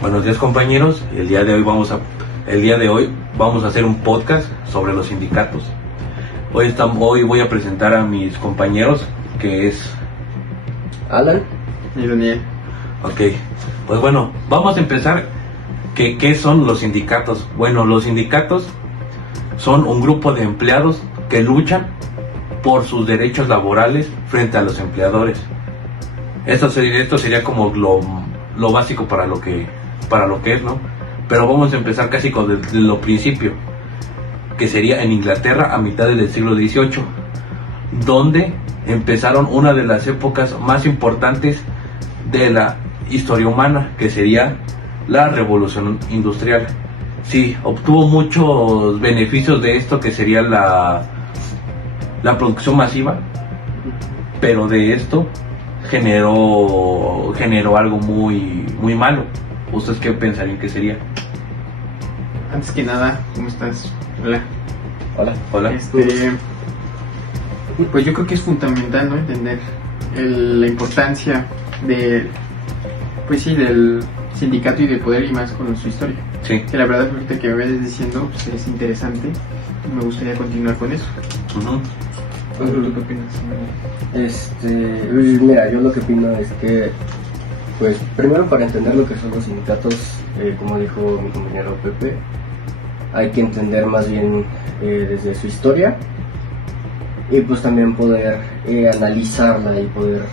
Buenos días, compañeros. El día de hoy vamos a hacer un podcast sobre los sindicatos. Hoy voy a presentar a mis compañeros, que es Alan y Daniel. Ok, pues bueno, vamos a empezar. ¿Qué son los sindicatos? Bueno, los sindicatos son un grupo de empleados que luchan por sus derechos laborales frente a los empleadores. Esto sería como lo básico para lo que es, ¿no? Pero vamos a empezar casi con lo principio, que sería en Inglaterra a mitad del siglo XVIII, donde empezaron una de las épocas más importantes de la historia humana, que sería la Revolución Industrial. Sí, obtuvo muchos beneficios de esto, que sería la producción masiva, pero de esto generó algo muy malo. ¿Ustedes qué pensarían que sería? Antes que nada, ¿cómo estás? Hola. Hola. Pues yo creo que es fundamental, ¿no? Entender la importancia del sindicato y del poder, y más con su historia. Sí. Que la verdad, ahorita que me ves diciendo, pues es interesante y me gustaría continuar con eso. Uh-huh. ¿Tú qué opinas? Mira, yo lo que opino es que, pues, primero, para entender lo que son los sindicatos, como dijo mi compañero Pepe, hay que entender más bien desde su historia, y pues también poder analizarla y poder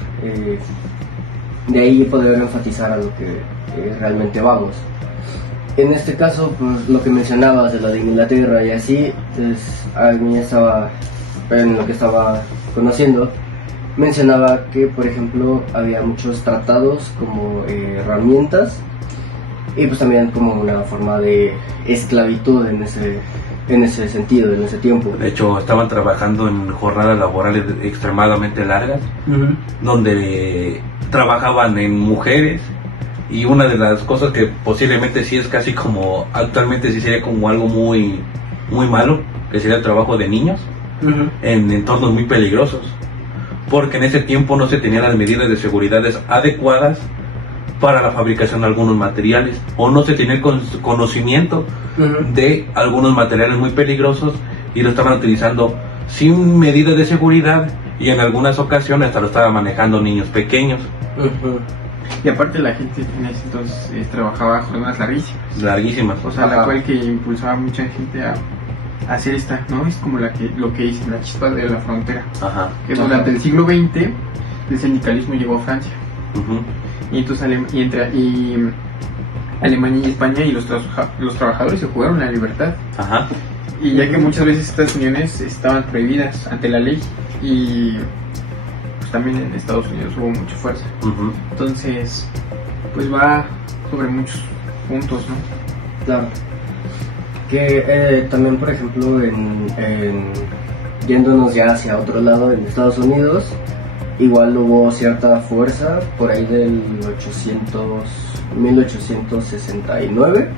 de ahí poder enfatizar a lo que realmente vamos. En este caso, pues lo que mencionabas de la de Inglaterra y así, pues a mí estaba, en lo que estaba conociendo, mencionaba que, por ejemplo, había muchos tratados como herramientas, y pues también como una forma de esclavitud en ese sentido, en ese tiempo. De hecho, estaban trabajando en jornadas laborales extremadamente largas, donde trabajaban en mujeres, y una de las cosas que posiblemente sí es casi como, actualmente sí sería como algo muy malo, que sería el trabajo de niños en entornos muy peligrosos, porque en ese tiempo no se tenían las medidas de seguridad adecuadas para la fabricación de algunos materiales, o no se tenía el conocimiento de algunos materiales muy peligrosos, y lo estaban utilizando sin medidas de seguridad, y en algunas ocasiones hasta lo estaban manejando niños pequeños. Y aparte, la gente en ese entonces trabajaba jornadas larguísimas. O sea, la cual que impulsaba a mucha gente a hacer esta, ¿no? Es como lo que dicen, la chispa de la frontera. Que durante el siglo XX el sindicalismo llegó a Francia. Y entonces Alemania y España y los trabajadores se jugaron la libertad. Y ya que muchas veces estas uniones estaban prohibidas ante la ley, y pues también en Estados Unidos hubo mucha fuerza. Entonces, pues va sobre muchos puntos, ¿no? Claro. Que también, por ejemplo, yéndonos ya hacia otro lado, en Estados Unidos, igual hubo cierta fuerza por ahí del 1869.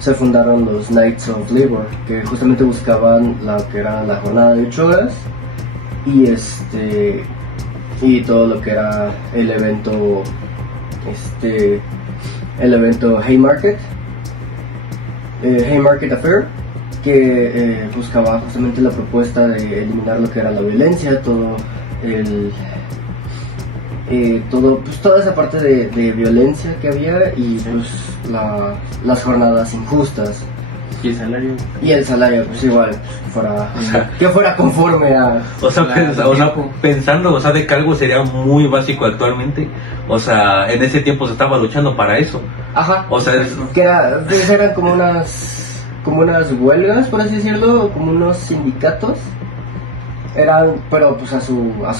Se fundaron los Knights of Labor, que justamente buscaban lo que era la jornada de 8 horas, y todo lo que era el evento Haymarket Affair, que buscaba justamente la propuesta de eliminar lo que era la violencia, toda esa parte de violencia que había, y pues las jornadas injustas. Y el salario, pues igual, que fuera conforme a... Pensando, de que algo sería muy básico actualmente, en ese tiempo se estaba luchando para eso. Que eran como unas huelgas, por así decirlo, como unos sindicatos. Pero pues a su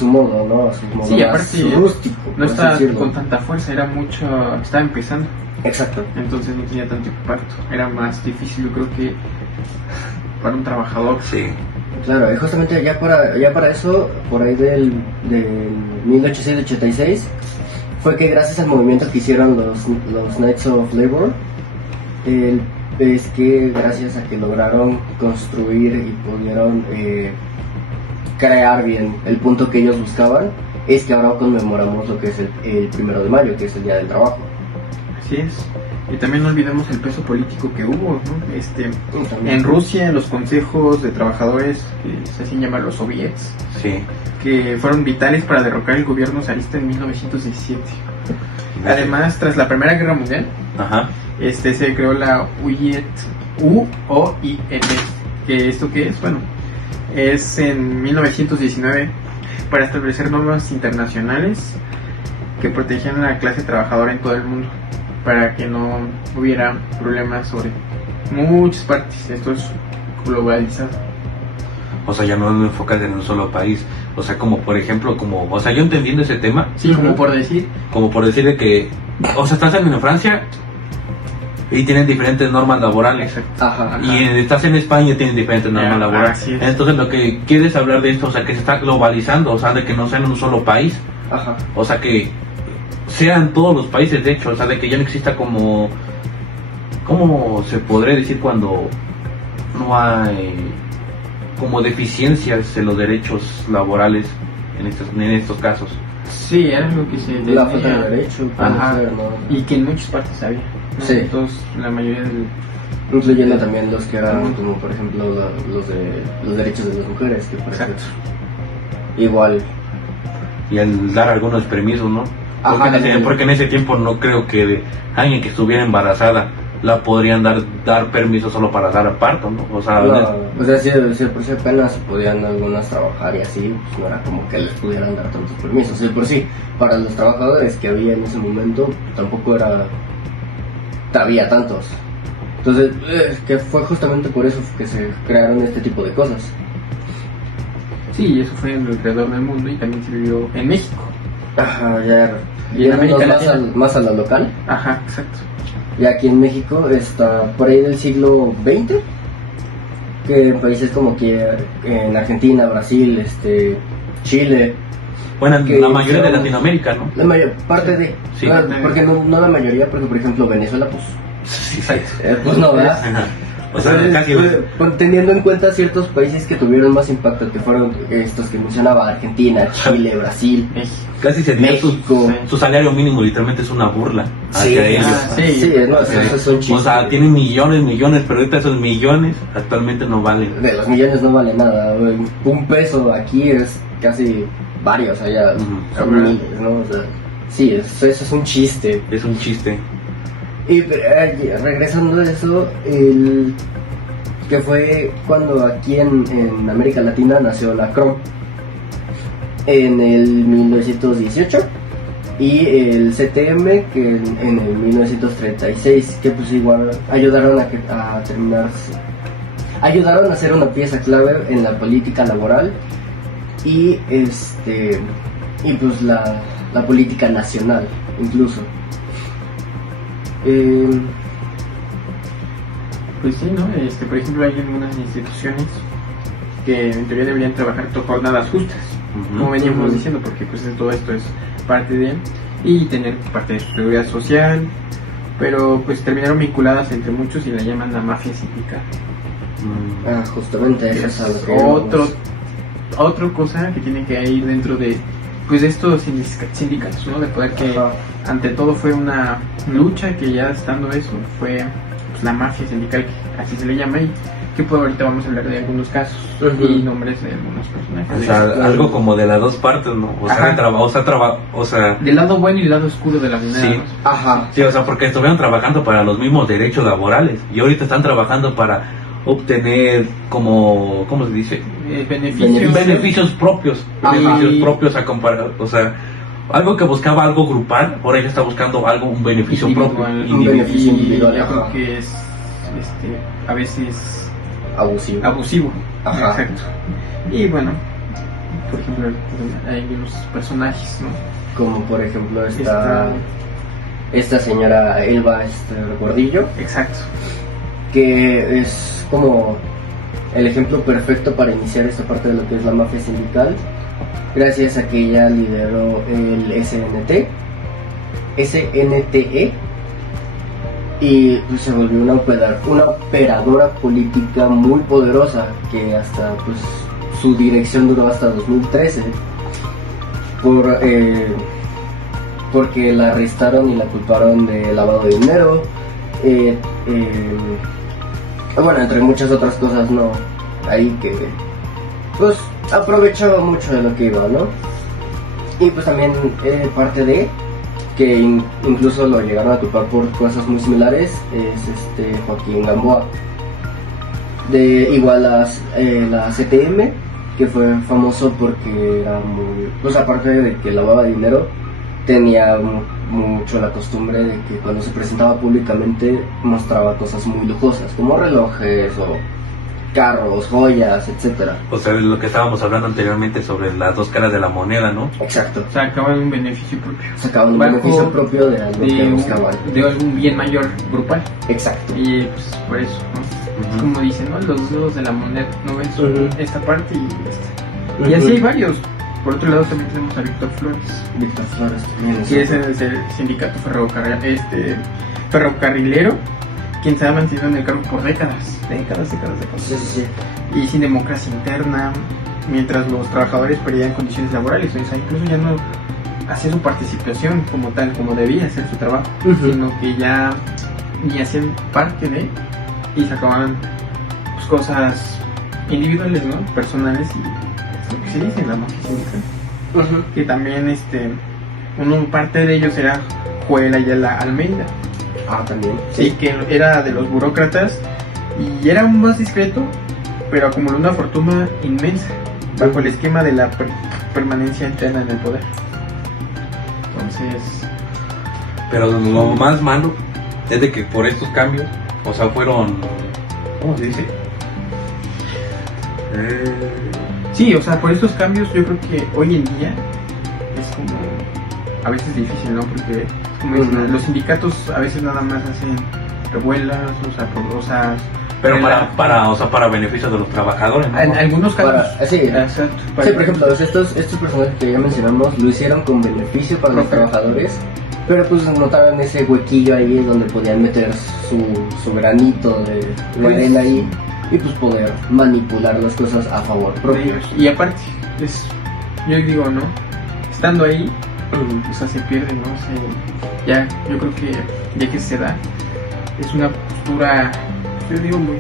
modo, ¿no? A su modo, sí, aparte rústico. No estaba con tanta fuerza, estaba empezando. Exacto. Entonces no tenía tanto impacto. Era más difícil, yo creo, que para un trabajador. Sí. Claro, y justamente ya para eso, por ahí del 1886, fue que gracias al movimiento que hicieron los Knights of Labor, es que gracias a que lograron construir y pudieron crear bien el punto que ellos buscaban, es que ahora conmemoramos lo que es el 1 de mayo, que es el Día del Trabajo. Así es. Y también no olvidemos el peso político que hubo, ¿no? En Rusia, los consejos de trabajadores, que se hacían llamar los soviets, sí, que fueron vitales para derrocar el gobierno zarista en 1917. Además, tras la Primera Guerra Mundial, ajá, se creó la UOIT, que esto qué es, bueno, es en 1919 para establecer normas internacionales que protegían a la clase trabajadora en todo el mundo, para que no hubiera problemas sobre muchas partes. Esto es globalizado. O sea, ya no me enfocas en un solo país. O sea, como por ejemplo, o sea, yo entendiendo ese tema. Sí, como por decir de que, o sea, estás en Francia y tienen diferentes normas laborales. Ajá. Y estás en España y tienen diferentes normas laborales. Entonces, lo que quieres hablar de esto, o sea, que se está globalizando, o sea, de que no sea en un solo país. Ajá. O sea, que sean todos los países, de hecho, o sea, de que ya no exista como, ¿cómo se podría decir cuando no hay como deficiencias en los derechos laborales en estos casos? Sí, era lo que se la falta de derecho, ajá, ser, ¿no? Y que en muchas partes había, ¿no? Sí. Entonces, la mayoría del... incluyendo también los que eran como por ejemplo los derechos de las mujeres, que por ejemplo, igual, y el dar algunos permisos, ¿no? Porque en ese tiempo no creo que de alguien que estuviera embarazada la podrían dar permiso solo para dar parto, ¿no? O sea, o sea, si por sí apenas podían algunas trabajar y así, pues no era como que les pudieran dar tantos permisos. Y por sí, para los trabajadores que había en ese momento, tampoco había tantos. Entonces, que fue justamente por eso que se crearon este tipo de cosas. Sí, eso fue alrededor del mundo y también se vivió en México. Ajá, ya. Y en América Latina. Más a la local. Ajá, exacto. Y aquí en México está por ahí del siglo XX, que en países como que en Argentina, Brasil, Chile. Bueno, la mayoría de Latinoamérica, ¿no? La mayor parte de. Sí, porque no la mayoría, porque por ejemplo Venezuela, pues. Sí, exacto. Pues no, ¿verdad? O sea, casi teniendo en cuenta ciertos países que tuvieron más impacto, que fueron estos que mencionaba: Argentina, Chile, Brasil, casi se México. Su salario mínimo literalmente es una burla hacia ellos. Eso es un chiste. O sea, tienen millones, pero ahorita esos millones actualmente no valen. De los millones no vale nada. Un peso aquí es casi varios, allá son miles, ¿no? O sea, sí, eso es un chiste. Es un chiste. Y regresando a eso, que fue cuando aquí en América Latina nació la CROM en el 1918 y el CTM que en el 1936, que pues igual ayudaron a terminarse, ayudaron a ser una pieza clave en la política laboral y pues la política nacional incluso. Pues sí, ¿no? Por ejemplo, hay algunas instituciones que en teoría deberían trabajar jornadas justas, como veníamos diciendo, porque pues todo esto es parte de y tener parte de su seguridad social, pero pues terminaron vinculadas entre muchos y la llaman la mafia sindical. Justamente eso es otra cosa que tiene que ir dentro de pues estos sindicatos, ¿no? De poder que ante todo fue una lucha, que ya estando eso fue pues, la mafia sindical, que así se le llama, y que pues ahorita vamos a hablar de algunos casos y nombres de algunos personajes. O sea, algo como de las dos partes, ¿no? O sea, del lado bueno y el lado oscuro de la moneda. Sí. ¿No? Ajá. Sí, o sea, porque estuvieron trabajando para los mismos derechos laborales y ahorita están trabajando para obtener como, ¿cómo se dice? Beneficios propios. Beneficios propios a comparar, o sea, algo que buscaba algo grupal, ahora ya está buscando un beneficio propio. Un beneficio individual. Yo creo que es a veces abusivo. Ajá. Exacto. Y bueno, por ejemplo, hay unos personajes, ¿no? Como por ejemplo esta señora Elba Gordillo. Exacto. Que es como el ejemplo perfecto para iniciar esta parte de lo que es la mafia sindical, gracias a que ella lideró el SNTE y pues se volvió una operadora política muy poderosa, que hasta pues su dirección duró hasta 2013 porque la arrestaron y la culparon de lavado de dinero, bueno, entre muchas otras cosas, ¿no? Ahí que, pues, aprovechaba mucho de lo que iba, ¿no? Y pues también parte de que incluso lo llegaron a culpar por cosas muy similares es Joaquín Gamboa. Igual la CTM, que fue famoso porque era muy, pues aparte de que lavaba dinero, tenía mucho la costumbre de que cuando se presentaba públicamente mostraba cosas muy lujosas, como relojes o carros, joyas, etcétera. O sea, lo que estábamos hablando anteriormente sobre las dos caras de la moneda, ¿no? Exacto. Sacaban un beneficio propio. Sacaban un beneficio propio de algo que buscaban. De algún bien mayor grupal. Exacto. Y pues por eso, ¿no? Como dicen, ¿no? Los dedos de la moneda, ¿no ves? Esta parte y esta. Y así hay varios. Por otro lado también tenemos a Víctor Flores. Víctor Flores también. Que es el sindicato ferrocarrilero, quien se ha mantenido en el cargo por décadas. Sí. Y sin democracia interna, mientras los trabajadores perdían condiciones laborales, o sea, incluso ya no hacía su participación como tal, como debía hacer su trabajo, sino que ya ni hacían parte de, y sacaban pues, cosas individuales, ¿no? Personales, y es lo que se dice en la magia sindical. Que también parte de ellos era Joel Ayala Almeida. También. Sí, que era de los burócratas y era un más discreto, pero acumuló una fortuna inmensa bajo el esquema de la permanencia interna en el poder. Entonces, pero lo más malo es de que por estos cambios, o sea, fueron, ¿cómo se dice? Sí, o sea, por estos cambios yo creo que hoy en día es como a veces difícil, ¿no? Porque como dicen, los sindicatos a veces nada más hacen revuelas, o sea, pero para beneficio de los trabajadores, ¿no? En algunos casos. Sí, exacto. Sí, por ejemplo, estos personajes que ya mencionamos lo hicieron con beneficio para los trabajadores, pero pues notaron ese huequillo ahí donde podían meter su granito de arena ahí y pues poder manipular las cosas a favor propio. Y aparte, yo digo, ¿no? Estando ahí, o sea, se pierde, ¿no? Yo creo que ya que se da, es una postura, yo digo, muy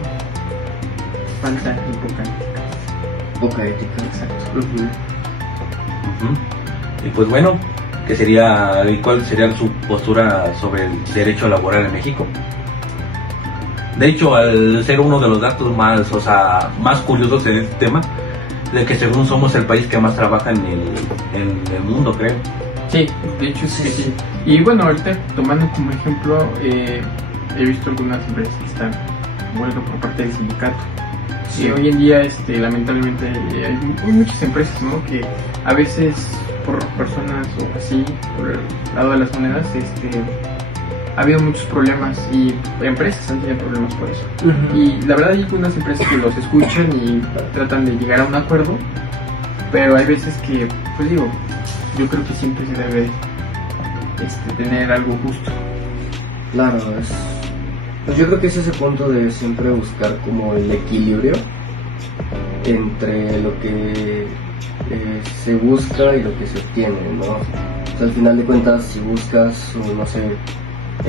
falsa y poca ética. Exacto. Y pues bueno, ¿cuál sería su postura sobre el derecho laboral en México? De hecho, al ser uno de los datos más curiosos en este tema, de que según somos el país que más trabaja en el mundo, creo. Sí, de hecho sí. Y bueno, ahorita tomando como ejemplo, he visto algunas empresas que están vuelto por parte del sindicato. Sí. Y hoy en día, lamentablemente, hay muchas empresas, ¿no? Que a veces por personas o así, por el lado de las monedas, ha habido muchos problemas y empresas han tenido problemas por eso. Y la verdad hay unas empresas que los escuchan y tratan de llegar a un acuerdo, pero hay veces que, pues digo, yo creo que siempre se debe tener algo justo. Claro, pues yo creo que es ese punto de siempre buscar como el equilibrio entre lo que se busca y lo que se obtiene, ¿no? O sea, al final de cuentas, si buscas, no sé,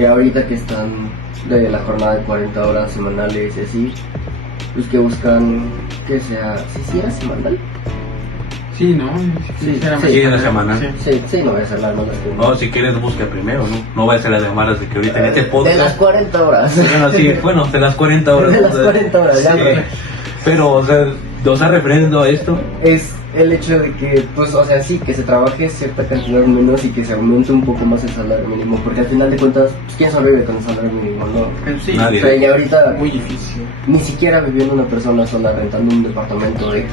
ahorita que están de la jornada de 40 horas semanales y así, pues que buscan que sea, ¿sí era semanal? Sí, ¿no? Sí, era semanal. Sí, no voy a hacer las malas que no. Si quieres busca primero, ¿no? Va a ser las llamadas de que ahorita en este podcast. De las 40 horas. Bueno, de las 40 horas. De las 40 horas, ya. Sí. Pero, o sea, refiriendo a esto, es el hecho de que, pues, o sea, sí, que se trabaje cierta cantidad menos y que se aumente un poco más el salario mínimo, porque al final de cuentas, pues, ¿quién sobrevive con el salario mínimo? No. Sí, nadie. O sea, y ahorita, muy difícil. Ni siquiera viviendo una persona sola rentando un departamento X,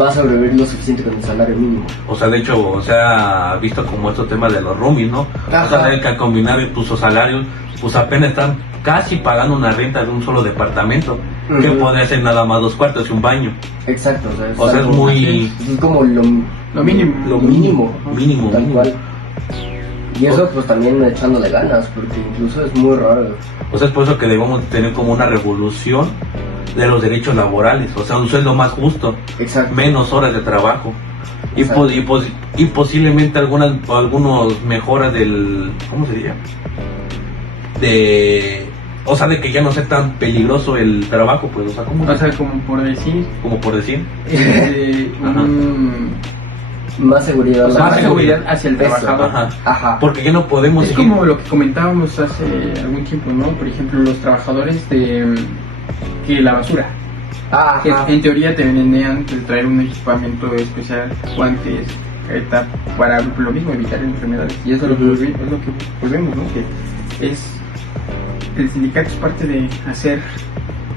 va a sobrevivir lo suficiente con el salario mínimo. O sea, de hecho, visto como estos temas de los roomies, ¿no? Ajá. O sea, hay que combinar sus salarios, pues apenas están casi pagando una renta de un solo departamento, que puede ser nada más 2 cuartos y un baño. Exacto, o sea es muy... Es como lo mínimo. Lo mínimo. Mínimo. Tal cual. Y eso pues también echándole ganas, porque incluso es muy raro. O sea, es por eso que debemos tener como una revolución de los derechos laborales, o sea, un sueldo más justo, exacto, menos horas de trabajo y posiblemente algunos mejoras del, ¿cómo se diría? o sea, de que ya no sea tan peligroso el trabajo, pues, o sea, como por decir, más seguridad, más seguridad hacia el trabajador. Ajá. Porque ya no podemos seguir. Como lo que comentábamos hace algún tiempo, ¿no? Por ejemplo, los trabajadores de que la basura. Que en teoría te venían de traer un equipamiento especial, guantes, careta, para lo mismo evitar enfermedades. Y eso es lo que volvemos, ¿no? Que es el sindicato es parte de hacer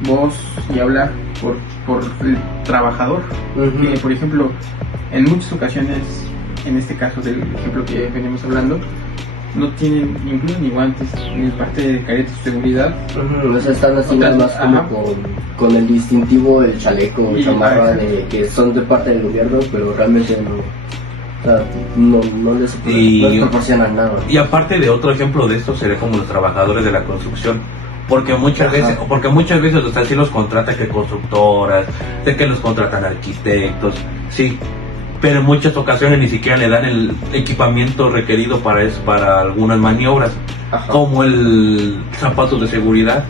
voz y hablar por el trabajador. Que, por ejemplo, en muchas ocasiones, en este caso del ejemplo que venimos hablando, no tienen incluso ni guantes, ni parte de caretas de seguridad. O sea, están así nada más como con el distintivo, el chaleco, chamarra, de que son de parte del gobierno, pero realmente no les proporcionan nada. Y aparte de otro ejemplo de esto sería como los trabajadores de la construcción. Porque muchas veces, o sea, sí los contratan que constructoras, de que los contratan arquitectos, sí, pero en muchas ocasiones ni siquiera le dan el equipamiento requerido para eso, para algunas maniobras, como el zapatos de seguridad,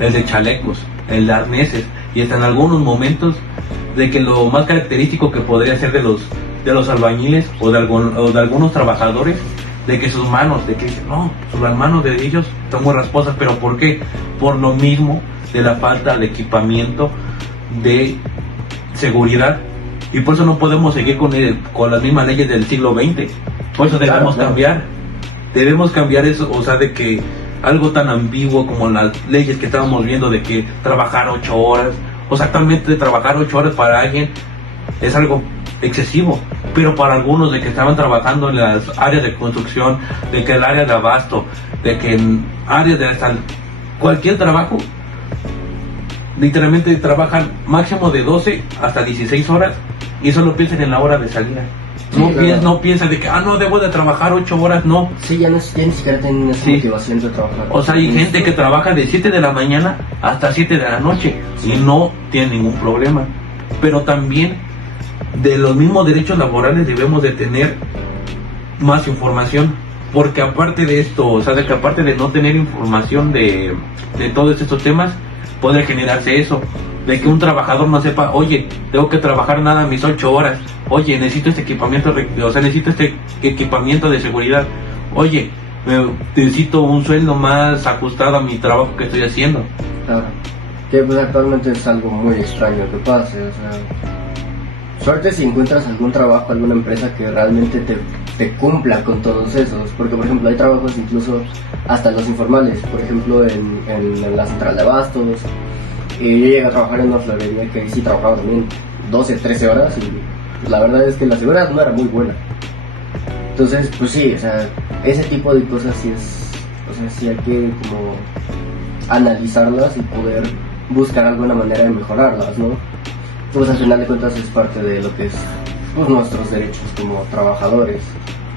el de chalecos, el de arneses, y hasta en algunos momentos de que lo más característico que podría ser de los albañiles o de algunos trabajadores, de que sus manos, de que dicen, no, las manos de ellos son muy rasposas, pero ¿por qué? Por lo mismo de la falta de equipamiento de seguridad, y por eso no podemos seguir con las mismas leyes del siglo XX. Por eso debemos cambiar eso, o sea, de que algo tan ambiguo como las leyes que estábamos viendo de que trabajar 8 horas, o sea, actualmente trabajar 8 horas para alguien es algo excesivo, pero para algunos de que estaban trabajando en las áreas de construcción, de que el área de abasto, de que en áreas de cualquier trabajo, literalmente trabajan máximo de 12 hasta 16 horas y solo piensan en la hora de salida. No piensan de que, no debo de trabajar 8 horas, no. Sí, ya ni siquiera tienen esa motivación de trabajar. O sea, hay gente que trabaja de 7 de la mañana hasta 7 de la noche y no tiene ningún problema. Pero también de los mismos derechos laborales debemos de tener más información, porque aparte de esto, o sea, de que aparte de no tener información de todos estos temas, puede generarse eso, de que un trabajador no sepa, oye, tengo que trabajar nada mis 8 horas, oye, necesito este equipamiento, necesito este equipamiento de seguridad, oye, necesito un sueldo más ajustado a mi trabajo que estoy haciendo. Claro, que pues actualmente es algo muy extraño que pase, o sea, suerte si encuentras algún trabajo, alguna empresa que realmente te cumpla con todos esos, porque por ejemplo hay trabajos incluso hasta los informales, por ejemplo en la central de abastos, yo llegué a trabajar en una florería que sí trabajaba también 12, 13 horas y la verdad es que la seguridad no era muy buena. Entonces pues sí, o sea, ese tipo de cosas sí sí hay que como analizarlas y poder buscar alguna manera de mejorarlas, ¿no? Pues al final de cuentas es parte de lo que es pues, nuestros derechos como trabajadores,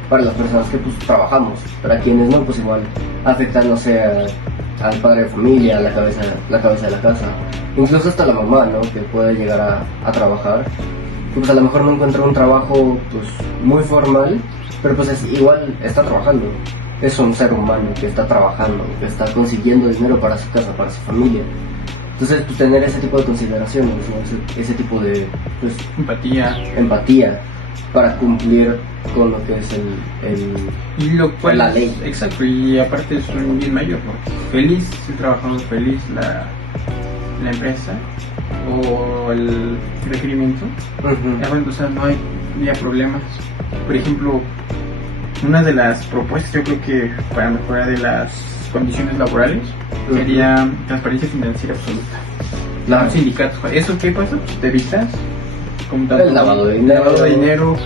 para las personas que pues trabajamos, para quienes no, pues igual afecta, no sé, al padre de familia, la cabeza de la casa, incluso hasta la mamá, ¿no? Que puede llegar a trabajar, pues a lo mejor no encuentra un trabajo pues muy formal, pero pues igual está trabajando, es un ser humano que está trabajando, que está consiguiendo dinero para su casa, para su familia. Entonces, pues tener ese tipo de consideraciones, ¿no? ese tipo de pues, empatía para cumplir con lo que es y lo cual la ley. Exacto, y aparte es un bien mayor, porque feliz, si trabajamos feliz la empresa o el requerimiento, o sea, no hay problemas. Por ejemplo, una de las propuestas, yo creo que para mejorar de las condiciones laborales sería transparencia financiera absoluta. Los sindicatos, ¿eso qué pasa? Pues te evitas como tanto el lavado de dinero,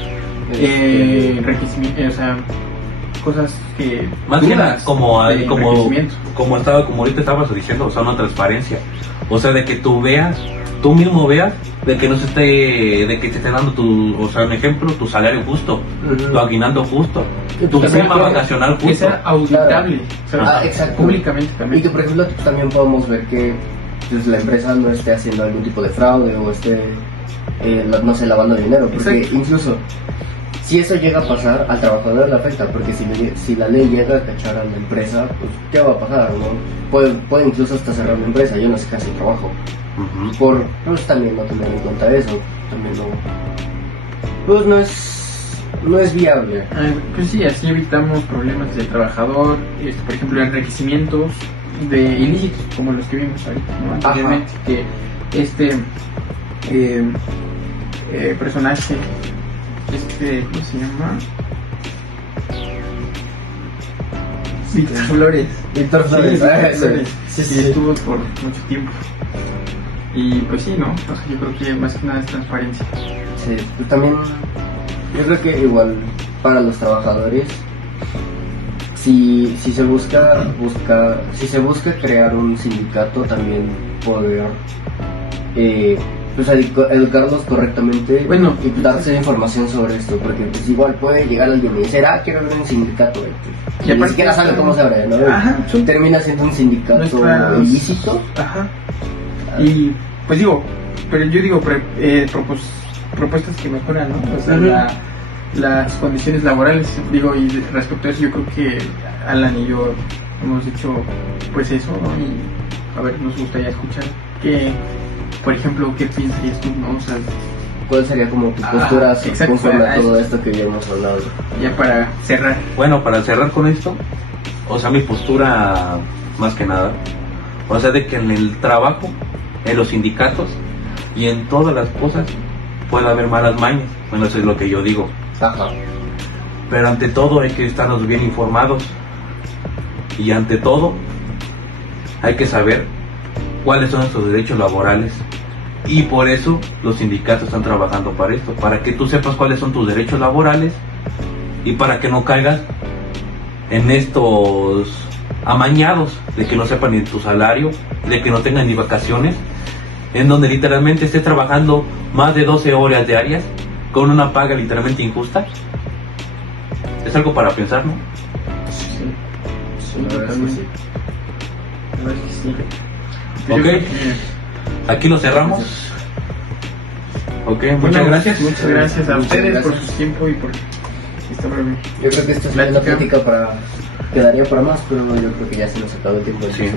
enriquecimiento, o sea, cosas que más que nada como ahorita estabas diciendo, o sea, una transparencia, o sea, de que tú mismo veas de que no de que te estén dando o sea, un ejemplo, tu salario justo, tu aguinaldo justo, tu tema vacacional justo, que sea auditable, exacto, públicamente también, y que por ejemplo también podamos ver que pues, la empresa no esté haciendo algún tipo de fraude o esté no sé, lavando dinero, porque incluso si eso llega a pasar, al trabajador le afecta, porque si la ley llega a cachar a la empresa, pues ¿qué va a pasar? ¿No? Puede incluso hasta cerrar la empresa, yo no sé qué hace el trabajo. Por pues también no tener en cuenta eso, también no, pues no es viable. Pues sí, así evitamos problemas del trabajador, por ejemplo, enriquecimientos de ilícitos, como los que vimos ahorita, ¿no? Anteriormente, que personaje, ¿cómo se llama? Víctor Flores. Víctor Flores, sí, estuvo por mucho tiempo. Y pues sí, ¿no? O sea, yo creo que más que nada es transparencia. Sí, pues también yo creo que igual para los trabajadores, si se busca crear un sindicato, también poder pues educarlos correctamente, bueno, y darse información sobre esto, porque pues igual puede llegar alguien y decir, quiero ver un sindicato, y ni siquiera sabe cómo se abre, ¿no? Termina siendo un sindicato ilícito. Y pues pero yo digo propuestas que mejoran, ¿no? O sea, las condiciones laborales, y respecto a eso yo creo que Alan y yo hemos hecho pues eso, ¿no? Y a ver, nos gustaría escuchar por ejemplo, ¿qué pensarías tú, no? O sea, ¿cuál sería como tu postura conforme a todo esto que ya hemos hablado? Ya para cerrar. Bueno, para cerrar con esto, o sea, mi postura más que nada, o sea, de que en el trabajo, en los sindicatos y en todas las cosas puede haber malas mañas. Bueno, eso es lo que yo digo. Pero ante todo hay que estarnos bien informados, y ante todo hay que saber cuáles son nuestros derechos laborales, y por eso los sindicatos están trabajando para esto, para que tú sepas cuáles son tus derechos laborales y para que no caigas en estos amañados de que no sepan ni tu salario, de que no tengan ni vacaciones, en donde literalmente estés trabajando más de 12 horas diarias con una paga literalmente injusta. Es algo para pensar, ¿no? Sí, la verdad es que sí. Ok, aquí lo cerramos. Ok, muchas gracias. Muchas gracias a ustedes por su tiempo y por esta breve. Yo creo que esta es una plática quedaría para más, pero yo creo que ya se nos acabó el tiempo. Sí.